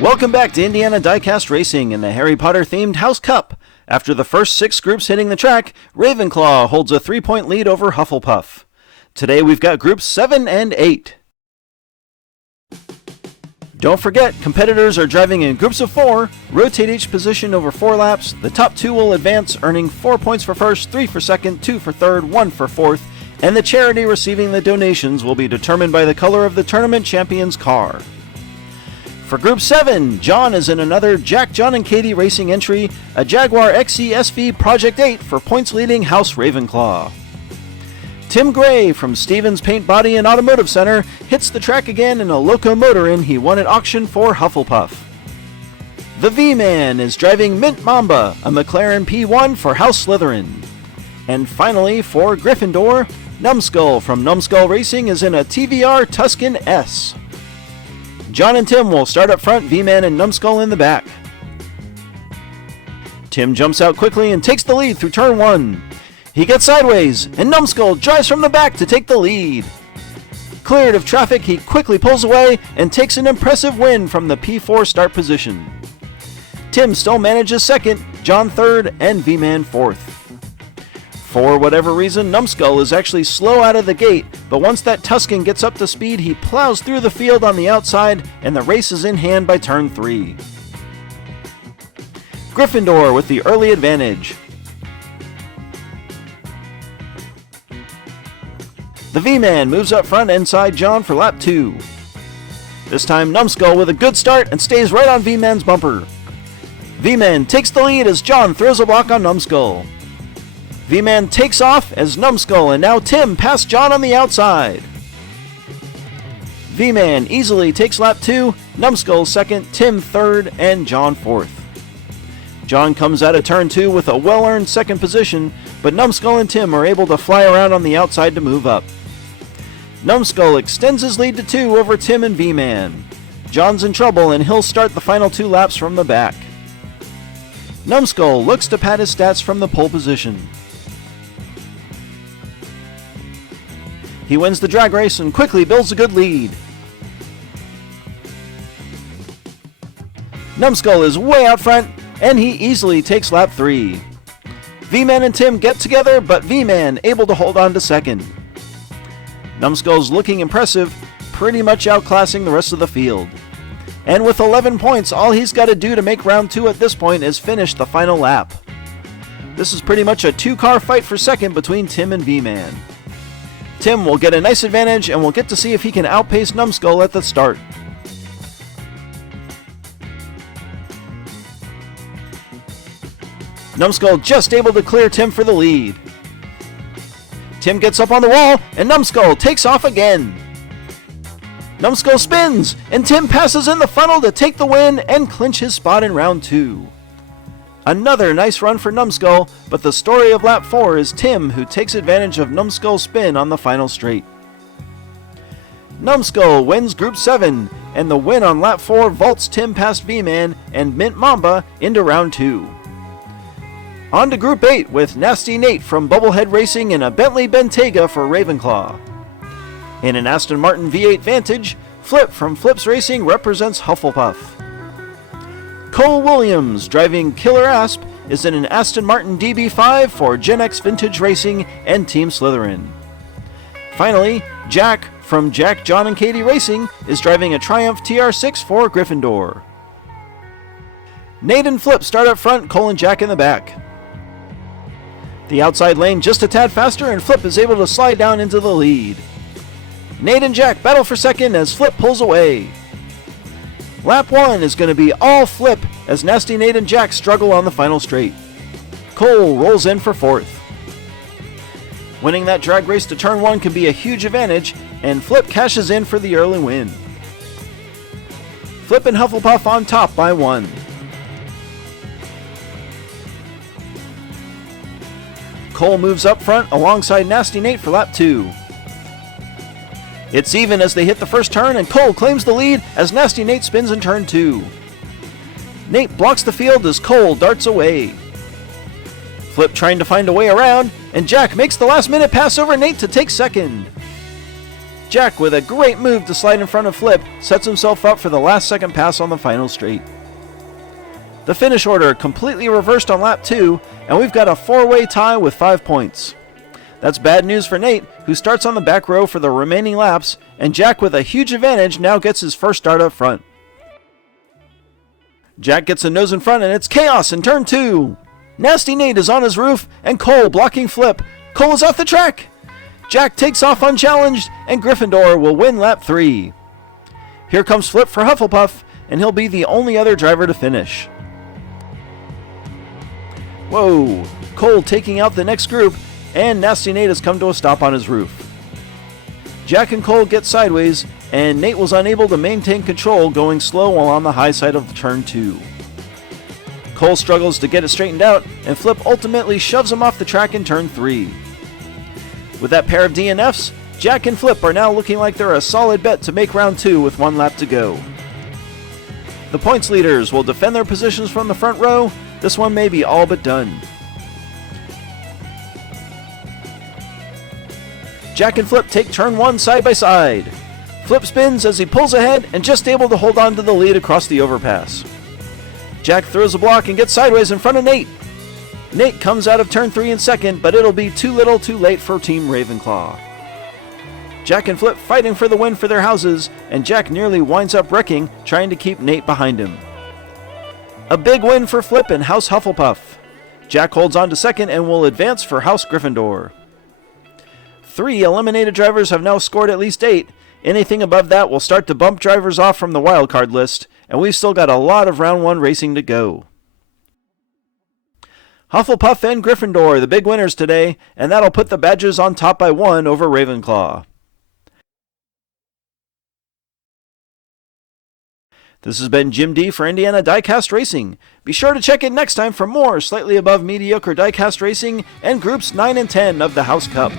Welcome back to Indiana Diecast Racing in the Harry Potter themed House Cup. After the first 6 groups hitting the track, Ravenclaw holds a 3-point lead over Hufflepuff. Today we've got groups 7 and 8. Don't forget, competitors are driving in groups of 4, rotate each position over 4 laps. The top 2 will advance, earning 4 points for first, 3 for second, 2 for third, 1 for fourth, and the charity receiving the donations will be determined by the color of the tournament champion's car. For Group 7, John is in another Jack, John, and Katie racing entry, a Jaguar XE-SV Project 8 for points leading House Ravenclaw. Tim Gray from Stevens Paint Body and Automotive Center hits the track again in a locomotorin he won at auction for Hufflepuff. The V-Man is driving Mint Mamba, a McLaren P1 for House Slytherin. And finally, for Gryffindor, Numbskull from Numbskull Racing is in a TVR Tuscan S. John and Tim will start up front, V-Man and Numbskull in the back. Tim jumps out quickly and takes the lead through turn 1. He gets sideways, and Numbskull drives from the back to take the lead. Cleared of traffic, he quickly pulls away and takes an impressive win from the P4 start position. Tim still manages second, John third, and V-Man fourth. For whatever reason, Numbskull is actually slow out of the gate, but once that Tuscan gets up to speed, he plows through the field on the outside, and the race is in hand by turn 3. Gryffindor with the early advantage. The V-Man moves up front inside John for lap 2. This time Numbskull with a good start and stays right on V-Man's bumper. V-Man takes the lead as John throws a block on Numbskull. V-Man takes off as Numbskull and now Tim pass John on the outside. V-Man easily takes lap 2, Numbskull second, Tim third, and John fourth. John comes out of turn 2 with a well-earned second position, but Numbskull and Tim are able to fly around on the outside to move up. Numbskull extends his lead to 2 over Tim and V-Man. John's in trouble and he'll start the final 2 laps from the back. Numbskull looks to pad his stats from the pole position. He wins the drag race and quickly builds a good lead. Numbskull is way out front, and he easily takes lap 3. V-Man and Tim get together, but V-Man able to hold on to second. Numbskull's looking impressive, pretty much outclassing the rest of the field. And with 11 points, all he's got to do to make round 2 at this point is finish the final lap. This is pretty much a 2-car fight for second between Tim and V-Man. Tim will get a nice advantage and we'll get to see if he can outpace Numbskull at the start. Numbskull just able to clear Tim for the lead. Tim gets up on the wall and Numbskull takes off again. Numbskull spins and Tim passes in the funnel to take the win and clinch his spot in round 2. Another nice run for Numbskull, but the story of lap 4 is Tim who takes advantage of Numbskull's spin on the final straight. Numbskull wins Group 7, and the win on lap 4 vaults Tim past V-Man and Mint Mamba into round 2. On to Group 8 with Nasty Nate from Bubblehead Racing and a Bentley Bentayga for Ravenclaw. In an Aston Martin V8 Vantage, Flip from Flips Racing represents Hufflepuff. Cole Williams, driving Killer Asp, is in an Aston Martin DB5 for Gen X Vintage Racing and Team Slytherin. Finally, Jack from Jack, John, and Katie Racing is driving a Triumph TR6 for Gryffindor. Nate and Flip start up front, Cole and Jack in the back. The outside lane just a tad faster and Flip is able to slide down into the lead. Nate and Jack battle for second as Flip pulls away. Lap 1 is going to be all Flip as Nasty Nate and Jack struggle on the final straight. Cole rolls in for 4th. Winning that drag race to turn 1 can be a huge advantage, and Flip cashes in for the early win. Flip and Hufflepuff on top by 1. Cole moves up front alongside Nasty Nate for lap 2. It's even as they hit the first turn, and Cole claims the lead as Nasty Nate spins in turn 2. Nate blocks the field as Cole darts away. Flip trying to find a way around, and Jack makes the last minute pass over Nate to take second. Jack, with a great move to slide in front of Flip, sets himself up for the last second pass on the final straight. The finish order completely reversed on lap 2, and we've got a 4-way tie with 5 points. That's bad news for Nate, who starts on the back row for the remaining laps, and Jack, with a huge advantage, now gets his first start up front. Jack gets a nose in front, and it's chaos in turn 2. Nasty Nate is on his roof, and Cole blocking Flip. Cole is off the track. Jack takes off unchallenged, and Gryffindor will win lap 3. Here comes Flip for Hufflepuff, and he'll be the only other driver to finish. Whoa, Cole taking out the next group, and Nasty Nate has come to a stop on his roof. Jack and Cole get sideways, and Nate was unable to maintain control, going slow while on the high side of turn 2. Cole struggles to get it straightened out, and Flip ultimately shoves him off the track in turn 3. With that pair of DNFs, Jack and Flip are now looking like they're a solid bet to make round 2 with 1 lap to go. The points leaders will defend their positions from the front row. This one may be all but done. Jack and Flip take turn 1 side by side. Flip spins as he pulls ahead and just able to hold on to the lead across the overpass. Jack throws a block and gets sideways in front of Nate. Nate comes out of turn 3 in second, but it'll be too little too late for Team Ravenclaw. Jack and Flip fighting for the win for their houses, and Jack nearly winds up wrecking, trying to keep Nate behind him. A big win for Flip and House Hufflepuff. Jack holds on to second and will advance for House Gryffindor. 3 eliminated drivers have now scored at least 8. Anything above that will start to bump drivers off from the wildcard list, and we've still got a lot of round 1 racing to go. Hufflepuff and Gryffindor, the big winners today, and that'll put the badges on top by 1 over Ravenclaw. This has been Jim D for Indiana Diecast Racing. Be sure to check in next time for more slightly above mediocre diecast racing and groups 9 and 10 of the House Cup.